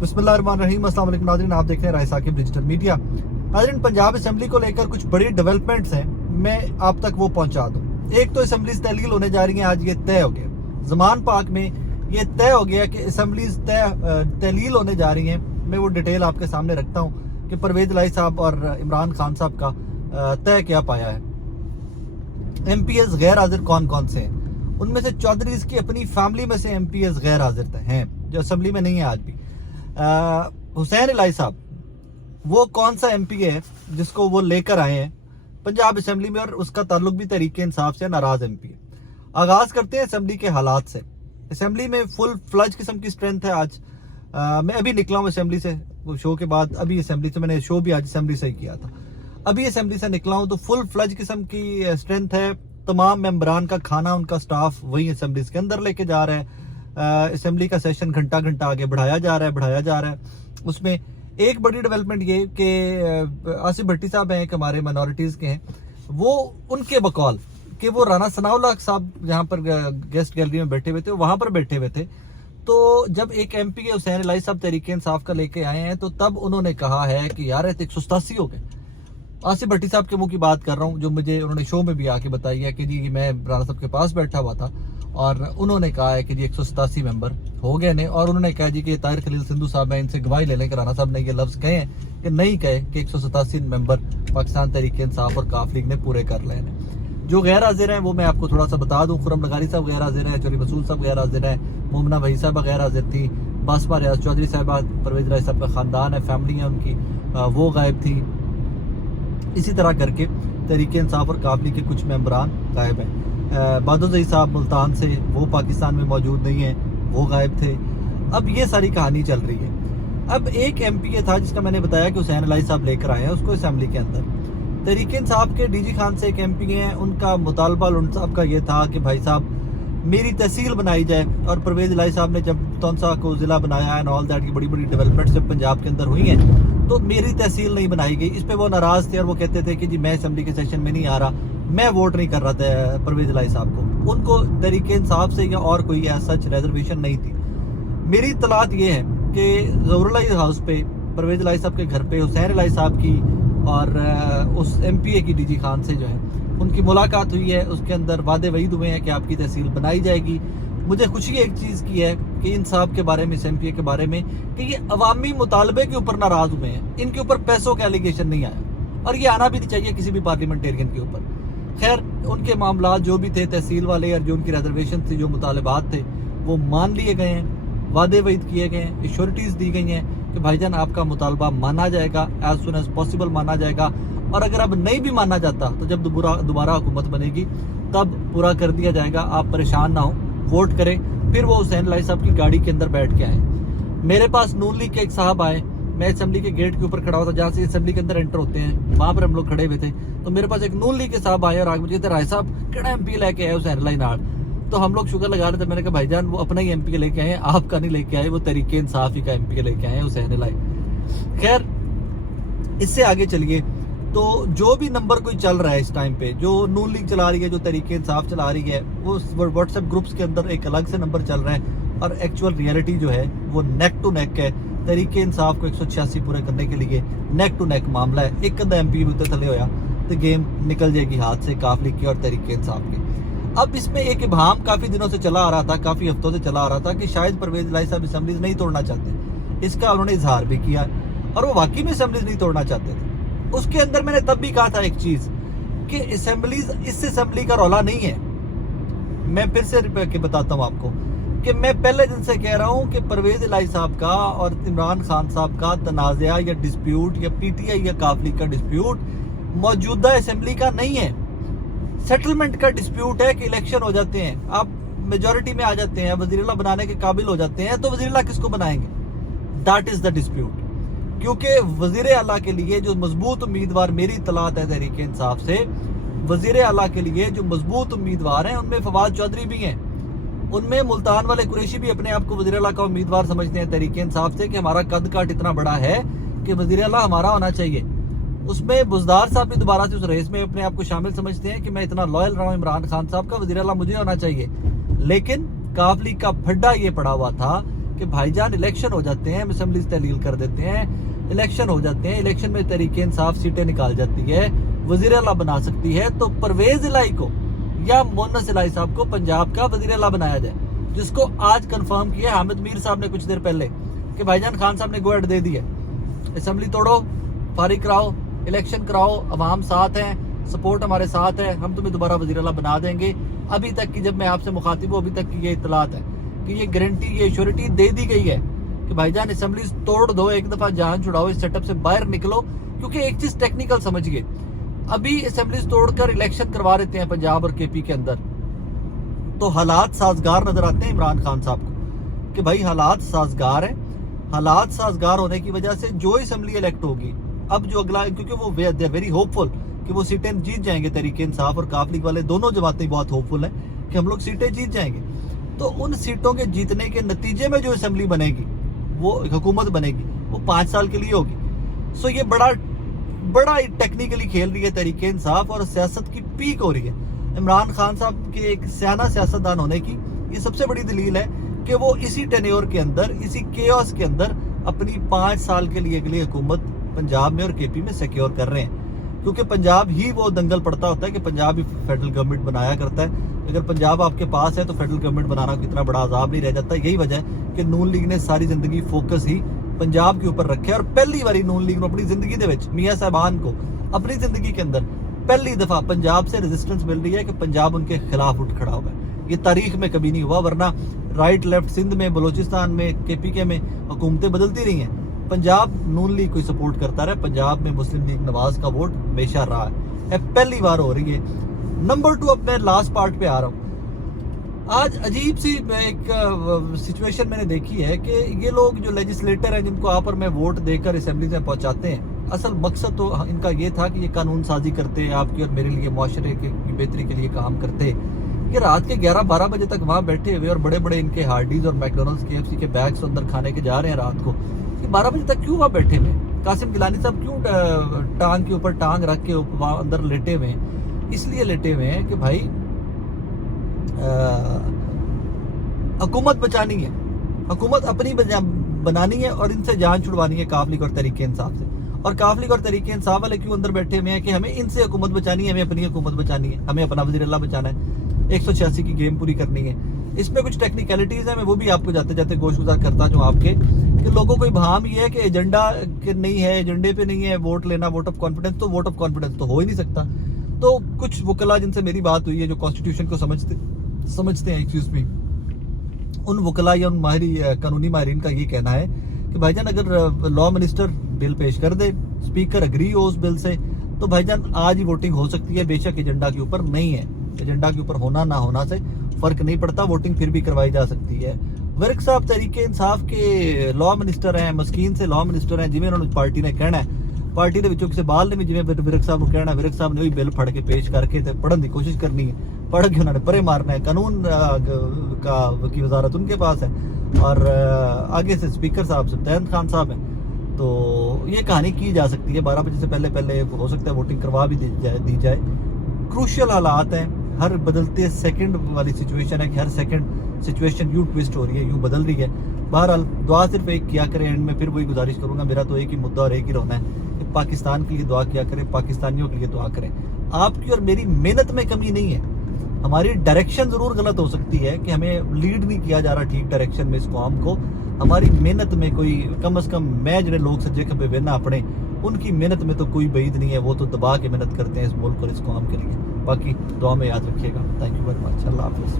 बिस्मिल्लाहिर्रहमानिर्रहीम। अस्सलाम वालेकुम नाज़रीन, आप देख रहे हैं राय साकिब डिजिटल मीडिया। नाज़रीन, पंजाब असेंबली को लेकर कुछ बड़ी डेवलपमेंट्स हैं, मैं आप तक वो पहुंचा दूं। एक तो असेंबलीज तहलील होने जा रही हैं, आज ये तय हो गया। ज़मान पाक में ये तय हो गया कि असेंबलीज तहलील होने जा रही हैं। मैं वो डिटेल आपके सामने रखता हूँ कि परवेज लाई साहब और इमरान खान साहब का तय क्या पाया है। MPs गैर हाजिर कौन कौन से हैं, उनमें से चौधरीज की अपनी फैमिली में से MPs गैर हाजिर हैं जो असेंबली में नहीं है आज भी। हुसैन इलाई साहब वो कौन सा MP है जिसको वो लेकर आए हैं पंजाब असेंबली में, और उसका ताल्लुक भी तहरीक इंसाफ से, नाराज MP है। आगाज करते हैं असेंबली के हालात से। असेंबली में फुल फ्लज किस्म की स्ट्रेंथ है आज। मैं अभी निकला हूँ असेंबली से, वो शो के बाद अभी असेंबली से, मैंने शो भी आज असेंबली से ही किया था, अभी असेंबली से निकला हूँ, तो फुल फ्लज किस्म की स्ट्रेंथ है। तमाम मेंबरान का खाना, उनका स्टाफ वही असेंबली के अंदर लेके जा रहा है। असेंबली का सेशन घंटा घंटा आगे बढ़ाया जा रहा है। उसमें एक बड़ी डेवलपमेंट ये कि आसिफ भट्टी साहब हैं, एक हमारे माइनॉरिटीज के हैं, वो उनके बकौल कि वो राना सनाउल्लाह साहब जहाँ पर गेस्ट गैलरी में बैठे हुए थे, वहां पर बैठे हुए थे। तो जब एक MP हुसैन इलाई साहब तहरीक इंसाफ का लेके आए हैं, तो तब उन्होंने कहा है कि यार 187 हो गए। आसिफ भट्टी साहब के मुंह की बात कर रहा हूँ, जो मुझे उन्होंने शो में भी आके बताई है कि जी मैं राना साहब के पास बैठा हुआ था और उन्होंने कहा है कि जी 187 मेंबर हो गए ने, और उन्होंने कहा जी कि ताहिर खलील सिंधु साहब हैं, इनसे गवाही ले लें कि राना साहब ने ये लफ्ज कहे हैं कि नहीं कहे कि 187 मेंबर पाकिस्तान तहरीक इंसाफ और काफ लीग ने पूरे कर लेने। जो गैर हाजिर हैं वो मैं आपको थोड़ा सा बता दूं। खुरम लगारी साहब गैर हाजिर हैं, चौधरी मसूद साहब गैर हाजिर हैं, मोमना भाई साहब गैर हाजिर थी, बासमा रियाज चौधरी साहब परवेज राय साहब का खानदान है, फैमिली है उनकी, वो गायब थी। इसी तरह करके तहरीक इंसाफ और काफ लीग के कुछ मेंबरान गायब हैं। बादुज़ई साहब मुल्तान से, वो पाकिस्तान में मौजूद नहीं है, वो गायब थे। अब ये सारी कहानी चल रही है। अब एक MP था जिसका मैंने बताया कि हुसैन इलाई साहब लेकर आए हैं उसको असेंबली के अंदर। तहरीक इंसाफ के DG खान से एक MP हैं, उनका मुतालबा लुंड साहब का ये था कि भाई साहब मेरी तहसील बनाई जाए, और परवेज इलाई साहब ने जब तौंसा को जिला बनाया एंड ऑल दैट की बड़ी बड़ी डेवलपमेंट्स जब पंजाब के अंदर हुई हैं, तो मेरी तहसील नहीं बनाई गई। इस पे वो नाराज थे और वो कहते थे कि जी मैं असेंबली के सेशन में नहीं आ रहा, मैं वोट नहीं कर रहा था परवेज इलाई साहब को। उनको तहरीक इंसाफ से या और कोई सच रिजर्वेशन नहीं थी। मेरी इत्तलात ये है कि ज़हूरुल्लाह हाउस पे परवेज इलाई साहब के घर पे हुसैन इलाई साहब की और उस MPA की DG खान से जो है उनकी मुलाकात हुई है। उसके अंदर वादे वहीद हुए हैं कि आपकी तहसील बनाई जाएगी। मुझे खुशी एक चीज़ की है कि इन साहब के बारे में, इस MPA के बारे में, कि ये अवामी मुतालबे के ऊपर नाराज हुए हैं, इनके ऊपर पैसों का एलिगेशन नहीं आया, और ये आना भी नहीं चाहिए किसी भी पार्लियामेंटेरियन के ऊपर। खैर, उनके मामला जो भी थे तहसील वाले और जो उनकी रिजर्वेशन थी, जो मुतालबात थे, वो मान लिए गए हैं, वादे वहीद किए गए हैं, एश्योरिटीज़ दी गई हैं कि भाईजान आपका मुतालबा माना जाएगा, एज सुन एज पॉसिबल माना जाएगा, और अगर अब नहीं भी माना जाता तो जब दोबारा हुकूमत बनेगी तब पूरा कर दिया जाएगा। आप परेशान ना हो, वोट करें। फिर वो हुसैन इलाई साहब की गाड़ी के अंदर बैठ के आए। मेरे पास नून लीग के एक साहब आए, मैं असेंबली के गेट के ऊपर खड़ा होता, जहाँ से असेंबली के अंदर एंटर होते हैं, वहाँ पर हम लोग खड़े हुए थे। तो मेरे पास एक नून लीग के साहब आए और आगे मुझे राय साहब केड़ा MP लेके आए हुसैन इलाई नाल। तो हम लोग शुगर लगा रहे थे। मैंने कहा भाईजान वो अपना ही MP लेके आए, आपका नहीं लेके आए, वो तहरीक इंसाफ ही का MP लेके आए हुसैन इलाई। खैर, इससे आगे चलिए तो जो भी नंबर कोई चल रहा है इस टाइम पे, जो नून लीग चला रही है, जो तहरीक इंसाफ चला रही है, वो व्हाट्सएप ग्रुप्स के अंदर एक अलग से नंबर चल रहा है, और एक्चुअल रियलिटी जो है वो नेक टू नेक है। तहरीक इंसाफ को 186 पूरे करने के लिए नेक टू नेक मामला है। एक अद्धा MP भी उतरे थले होया तो गेम निकल जाएगी हाथ से काफ लीग की और तहरीक इंसाफ की। अब इसमें एक इबहाम काफी दिनों से चला आ रहा था, काफी हफ्तों से चला आ रहा था कि शायद परवेज इलाई साहब असेंबलीज नहीं तोड़ना चाहते। इसका उन्होंने इजहार भी किया और वो वाकई में असेंबलीज नहीं तोड़ना चाहते थे। उसके अंदर मैंने तब भी कहा था एक चीज कि असेंबलीज, इस असेंबली का रौला नहीं है। मैं फिर से के बताता हूं आपको कि मैं पहले दिन से कह रहा हूं कि परवेज इलाई साहब का और इमरान खान साहब का तनाज़ा या डिस्प्यूट या PTI या काफ लीग का डिस्प्यूट मौजूदा असेंबली का नहीं है। सेटलमेंट का डिस्प्यूट है कि इलेक्शन हो जाते हैं, आप मेजोरिटी में आ जाते हैं, वज़ीर-ए-आला बनाने के काबिल हो जाते हैं, तो वज़ीर-ए-आला किसको बनाएंगे? That is the dispute. क्योंकि वज़ीर आला के लिए जो मजबूत उम्मीदवार, मेरी इत्तलात है तहरीक इंसाफ से, वज़ीर आला के लिए जो मजबूत उम्मीदवार हैं उनमें फवाद चौधरी भी हैं, उनमें मुल्तान वाले कुरैशी भी अपने आप को वज़ीर आला का उम्मीदवार समझते हैं तहरीक इंसाफ से, कि हमारा कद काट इतना बड़ा है कि वज़ीर आला हमारा होना चाहिए। उसमें बुज़दार साहब भी दोबारा से उस रेस में अपने आप को शामिल समझते हैं कि मैं इतना लॉयल रहा हूँ इमरान खान साहब का, वज़ीर आला मुझे होना चाहिए। लेकिन काफ लीग का फड्डा ये पड़ा हुआ था کہ بھائی جان الیکشن ہو جاتے ہیں, ہم اسمبلیز تحلیل کر دیتے ہیں, الیکشن ہو جاتے ہیں, الیکشن میں تحریک انصاف سیٹیں نکال جاتی ہے, وزیر اعلیٰ بنا سکتی ہے, تو پرویز الہی کو یا مونس الہی صاحب کو پنجاب کا وزیر اعلیٰ بنایا جائے, جس کو آج کنفرم کیا حامد میر صاحب نے کچھ دیر پہلے کہ بھائی جان خان صاحب نے گو ایڈ دے دی ہے, اسمبلی توڑو, فارغ کراؤ, الیکشن کراؤ, عوام ساتھ ہیں, سپورٹ ہمارے ساتھ ہے, ہم تمہیں دوبارہ وزیر اعلیٰ بنا دیں گے. ابھی تک کی جب میں آپ سے مخاطب ہوں, ابھی تک کی یہ اطلاعات ہے کہ یہ گارنٹی, یہ ایشورٹی دے دی گئی ہے کہ بھائی جان اسمبلیز توڑ دو, ایک دفعہ جان چھڑاؤ, اس سیٹ اپ سے باہر نکلو. کیونکہ ایک چیز ٹیکنیکل سمجھیے, ابھی اسمبلیز توڑ کر الیکشن کروا دیتے ہیں پنجاب اور کے پی کے اندر, تو حالات سازگار نظر آتے ہیں عمران خان صاحب کو کہ بھائی حالات سازگار ہیں. حالات سازگار ہونے کی وجہ سے جو اسمبلی الیکٹ ہوگی, اب جو اگلا, کیونکہ وہ ویری ہوپ فل کہ وہ سیٹیں جیت جائیں گے, تحریک انصاف اور کاف لیگ والے دونوں جماعتیں بہت ہوپ فل ہیں کہ ہم لوگ سیٹیں جیت جائیں گے. تو ان سیٹوں کے جیتنے کے نتیجے میں جو اسمبلی بنے گی, وہ حکومت بنے گی, وہ 5 سال کے لیے ہوگی. سو یہ بڑا ٹیکنیکلی کھیل رہی ہے تحریک انصاف, اور سیاست کی پیک ہو رہی ہے. عمران خان صاحب کے ایک سیانہ سیاستدان ہونے کی یہ سب سے بڑی دلیل ہے کہ وہ اسی ٹینیور کے اندر, اسی کیوس کے اندر اپنی 5 سال کے لیے اگلی حکومت پنجاب میں اور کے پی میں سیکیور کر رہے ہیں. کیونکہ پنجاب ہی وہ دنگل پڑتا ہوتا ہے کہ پنجاب ہی فیڈرل گورنمنٹ بنایا کرتا ہے. اگر پنجاب آپ کے پاس ہے تو فیڈرل گورنمنٹ بنانا کتنا بڑا عذاب نہیں رہ جاتا. یہی وجہ ہے کہ نون لیگ نے ساری زندگی فوکس ہی پنجاب کے اوپر رکھے, اور پہلی باری نون لیگ نے اپنی زندگی دے وچ, میاں صاحبان کو اپنی زندگی کے اندر پہلی دفعہ پنجاب سے ریزسٹنس مل رہی ہے کہ پنجاب ان کے خلاف اٹھ کھڑا ہوگا. یہ تاریخ میں کبھی نہیں ہوا, ورنہ رائٹ لیفٹ سندھ میں, بلوچستان میں, کے پی کے میں حکومتیں بدلتی رہی ہیں, پنجاب نون لیگ کو سپورٹ کرتا رہا. پنجاب میں مسلم لیگ نواز کا ووٹ ہمیشہ رہا ہے, پہلی بار ہو رہی ہے. نمبر 2, اب میں لاسٹ پارٹ پہ آ رہا ہوں. آج عجیب سی ایک سچویشن میں نے دیکھی ہے کہ یہ لوگ جو لیجسلیٹر ہیں, جن کو آپ اور میں ووٹ دے کر اسمبلی میں پہنچاتے ہیں, اصل مقصد تو ان کا یہ تھا کہ یہ قانون سازی کرتے, آپ کی اور میرے لیے, معاشرے کی بہتری کے لیے کام کرتے. یہ رات کے 11-12 بجے تک وہاں بیٹھے ہوئے, اور بڑے بڑے ان کے ہارڈیز اور میکڈونلڈس, کے ایف سی کے بیگس اندر کھانے کے جا رہے ہیں رات کو. یہ 12 بجے تک کیوں وہاں بیٹھے ہوئے؟ قاسم گیلانی صاحب کیوں ٹانگ کے اوپر ٹانگ رکھ کے وہاں اندر لیٹے ہوئے ہیں؟ اس لیے لیٹے ہوئے ہیں کہ بھائی حکومت بچانی ہے, حکومت اپنی بنانی ہے, اور ان سے جان چھڑوانی ہے کاف لیگ اور تحریک انصاف سے. اور کاف لیگ اور تحریک انصاف والے کیوں اندر بیٹھے ہوئے ہیں کہ ہمیں ان سے حکومت بچانی ہے, ہمیں اپنی حکومت بچانی ہے, ہمیں اپنا وزیر اللہ بچانا ہے, 186 کی گیم پوری کرنی ہے. اس میں کچھ ٹیکنیکلٹیز ہیں, میں وہ بھی آپ کو جاتے جاتے گوش گزار کرتا ہوں آپ کے, کہ لوگوں کو ابہام یہ ہے کہ ایجنڈا نہیں ہے, ایجنڈے پہ نہیں ہے ووٹ لینا, ووٹ آف کانفیڈنس. تو ووٹ آف کانفیڈنس تو ہو ہی نہیں سکتا. تو کچھ وکلا جن سے میری بات ہوئی ہے, جو کانسٹیٹیوشن کو سمجھتے ہیں, ایکسکیوز می, ان وکلا یا ان قانونی ماہرین کا یہ کہنا ہے کہ بھائی جان اگر لا منسٹر بل پیش کر دے, اسپیکر اگری ہو اس بل سے, تو بھائی جان آج ہی ووٹنگ ہو سکتی ہے. بے شک ایجنڈا کے اوپر نہیں ہے, ایجنڈا کے اوپر ہونا نہ ہونا سے فرق نہیں پڑتا, ووٹنگ پھر بھی کروائی جا سکتی ہے. ورک صاحب تحریک انصاف کے لا منسٹر ہیں, مسکین سے لا منسٹر ہیں, جنہیں انہوں نے پارٹی نے کہنا ہے, پارٹی کے وچوں کسی بال نے بھی جنہیں ورک صاحب کو کہنا ہے, ورک صاحب نے وہی بل پڑھ کے پیش کر کے پڑھن کی کوشش کرنی ہے, پڑھ کے انہوں نے پرے مارنا ہے. قانون کی وزارت ان کے پاس ہے, اور آگے سے اسپیکر صاحب سبطین خان صاحب ہیں. تو یہ کہانی کی جا سکتی ہے, 12 بجے سے پہلے ہو سکتا ہے ووٹنگ کروا بھی دی جائے. کروشل حالات ہیں, ہر بدلتے سیکنڈ والی سچویشن ہے کہ ہر سیکنڈ سچویشن یوں ٹویسٹ ہو رہی ہے, یوں بدل رہی ہے. بہرحال دعا صرف ایک کیا کریں, اینڈ میں پھر وہی گزارش کروں گا, میرا تو ایک ہی مدعا اور ایک ہی رونا ہے کہ پاکستان کے لیے دعا کیا کریں, پاکستانیوں کے لیے دعا کریں. آپ کی اور میری محنت میں کمی نہیں ہے, ہماری ڈائریکشن ضرور غلط ہو سکتی ہے کہ ہمیں لیڈ نہیں کیا جا رہا ٹھیک ڈائریکشن میں اس قوم کو. ہماری محنت میں کوئی کم از کم, میں جنہیں لوگ سجے کبھی وینا اپنے, ان کی محنت میں تو کوئی بعید نہیں ہے, وہ تو دبا کے محنت کرتے ہیں اس ملک اور اس قوم کے لیے. باقی دعا میں یاد رکھیے گا. Thank you very much. اللہ حافظ.